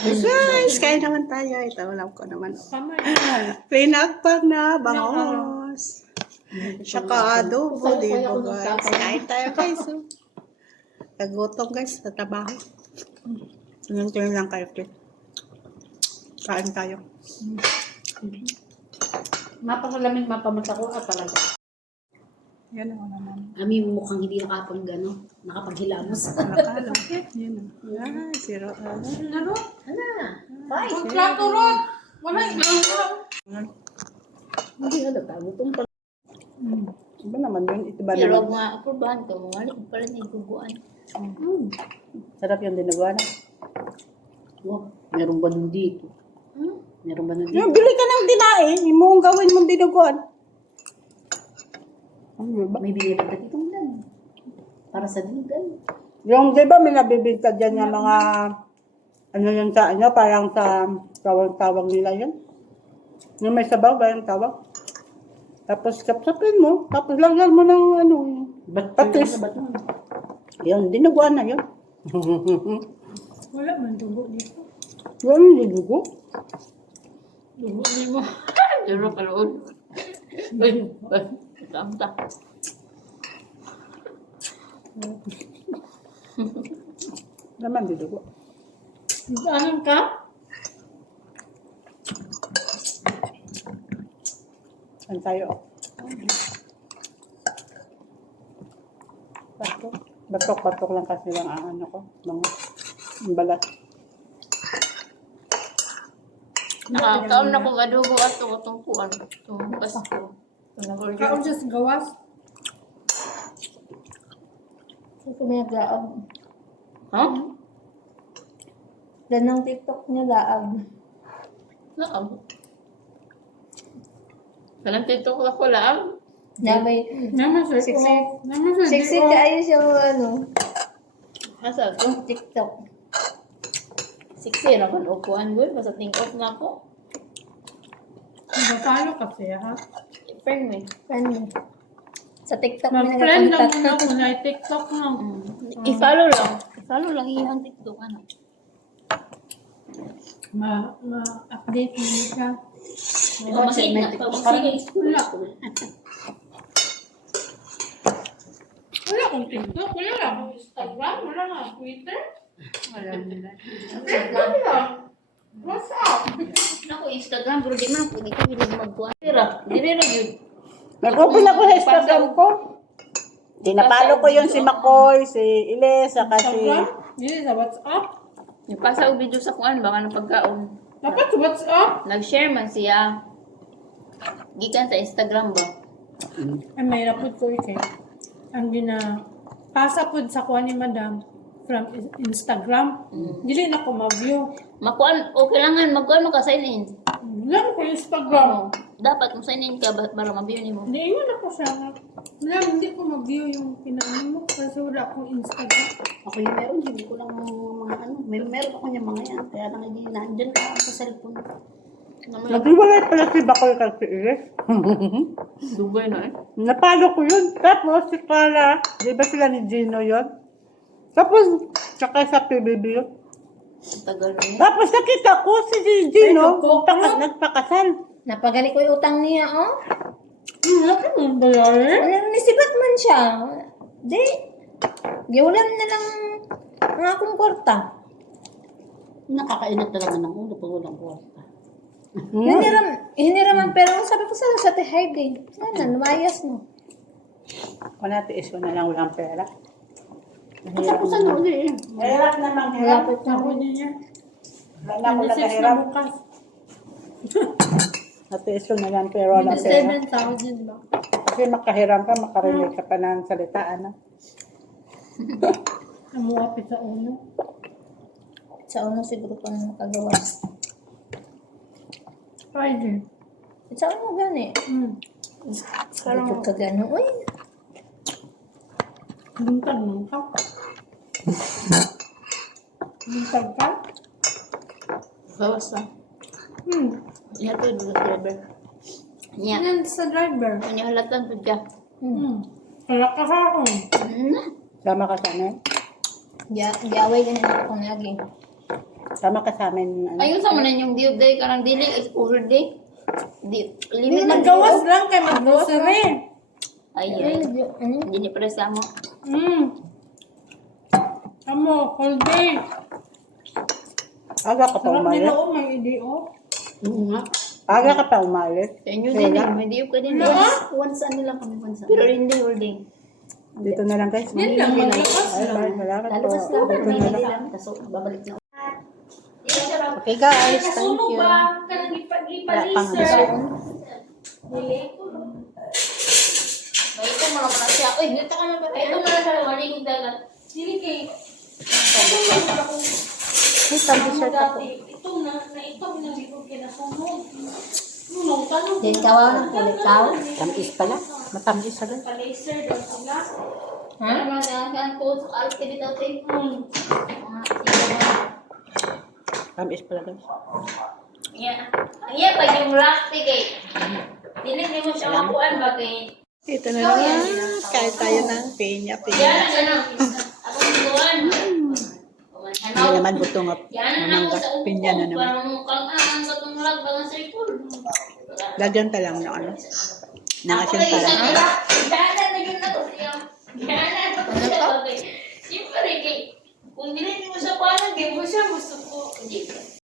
Guys, kain naman tayo. Ito, alam ko naman. Pinagpag na bangos. Saka adobo, di ba guys? Kain tayo guys. Oh. Nagutom guys sa trabaho. Tingnan lang kayo. Kain tayo. Mapasalamig, mapamasa ko talaga. Yan ako naman. Ami mukhang hindi nakapaghilamos. Nakalo. Yan o. Ah, zero. Ano? Hala. Bye. Kontrato ron. Wala yung Hindi halata. Gutom pa. Iba naman yun. Iba Pero naman. mga apurbahan ko, mga alik pala na iguguan. Sarap yung dinuguan. Wow. Meron ba nun dito? Meron ba nun dito? Yung bili ka ng dinain. Yung mong gawin mong dinuguan. Ano ba? May binibig na ditong dan. Para sa dinugan. Yung, di ba may nabibigta dyan yung mga, ano yun sa, ano, parang sa tawag-tawag nila yun. Yung may sabaw ba yung tawag? Tapos kapsapin mo, tapos lagyan mo ng ano, patis. Yun, dinuguan na yun. wala man dugo dito. Yun, dinugo. Dugo niyo mo. Duro ka roon. Tamta. Naman, dinugo. Anong ka? Saan tayo? Batok lang kasi lang ang ano ko, mga balat. Nakakaon na ko adobo at itong kuwan. Itong Pasko. Kaon siya sa gawas. Kasi may naglaag. Ha? Dan ng TikTok niya laag. Laag? Kanang TikTok ako laag? Nabay. Naman siya. Siksik. Naman siya. Siksik ka ayos yung ano. Asa? Yung TikTok. Siksi na kung upuan good. Basta think off na ako. Nagpapalo kasi ha. Friend me. Friend me. Sa TikTok may Mag-friend lang nagakontak. muna kung na TikTok mo. I-follow lang. I-follow lang iyang TikTok. Ano? Ma-update mo siya. Pamasigig na. Pamasigig. Wala. Wala akong TikTok. Wala lang akong Instagram. Wala nga akong Twitter. Wala nila. TikTok lang. What's up? Ako Instagram pero di man pwede ko hindi magkuha. Dire ra yun. Nag-open ako sa Instagram ko. Dinapalo ko yun si Makoy, si Iles, saka si... Instagram? Hindi sa WhatsApp. Nagpasa og video sa kuan baka ng pagkaon. Dapat sa WhatsApp. Nag-share man siya. Gikan sa Instagram ba? Ay, may rapod ko ikay. Ang pasa pod sa kuha ni Madam from Instagram. Dili na ko ma-view. Makuan o kailangan magkuan mo ka sign in. Wala ko Instagram. Dapat mo sign in ka para ma-view nimo. Hindi, iwan ako siya. Wala, hindi ko ma-view yung pinaano mo kasi wala akong Instagram. Ako yung meron. Hindi ko lang mga ano. Meron ako niya mga yan. Kaya lang hindi nandyan ka sa cellphone. Naghiwalay pala si Bakoy kay si Iles. Dugay na eh. Napalo ko yun. Tapos si Clara, di ba sila ni Gino yun? Tapos, tsaka sa PBB yun. Tagal na yun. Tapos nakita ko si Gino, nagpakasal. Napagali ko yung utang niya, oh. Laki mo bayarin? Nisibat man siya. Di. Giulan na lang ang akong kwarta. Nakakainat talaga ng ulo pag walang kwarta. Hiniraman pero sabi ko sa Ate Heidi. Sana, lumayas mo. Kung natiis ko na lang walang pera. Kasapusan na ulit eh. Hirap naman, hirap. Lapit na ako niya. Wala ako Six na nakahirap. bukas. Natiis ko na lang pero walang pera. 7,000 ba? Kasi makahiram ka, makarinig ka pa ng salita, ano? Namuapit sa ulo. Sa uno siguro pa na nakagawa. Friday. Sa uno gani. Parang ka gano. Uy. Buntag mo ka. Buntag ka? Bawas na. Iya to yung driver. Nya. Yan sa driver. Kanya halatan po ka. Kaya ka ako. Sama ka sa amin. Gaway ganun ako lagi. Sama ka sa amin. Ano? Ayun sa manan yung diop day karang dili is over day. Di limit na Maggawas lang kay mag-grocery. Ay. Dili para sa mo. Amo, whole day. Aga ka pa Sarap nila umalis? may idiot. Nga. Aga ka pa umalis? Sa inyo din eh. May diop ka din. Once ano lang kami, once. Pero hindi all day. Dito na lang guys. Yan lang, malakas Ay, lang. salamat po. Lalabas lang. Dito May na day lang. lang. Tapos babalik na. Okay guys, thank you. Wala pang gusto. May ito mo naman na siya. Uy, dito ka na ba? Ito mo na siya. Maligog dagat. Dili kay May dessert ako. ito na ito binabigod kay nasunog. Nung tanong Yan kawaw ng kulit kaw. Tamis pala. Matamis agad. pa-laser daw sila. Ha? Ang ko sa arte dito. Tamis pala guys. Iya, pag yung plastic eh. Dili mo siya makuhaan ba kay... Ito na naman. Kahit tayo ng pinya. Yan ang ganun. Akong tuwan. Hindi naman butong at Yan ang ako mangga. sa upo. Pinya na naman. Parang mukhang ang katong lag bagang circle. Lagyan pa lang na ano. Nakasin Ako pa lang lang. isang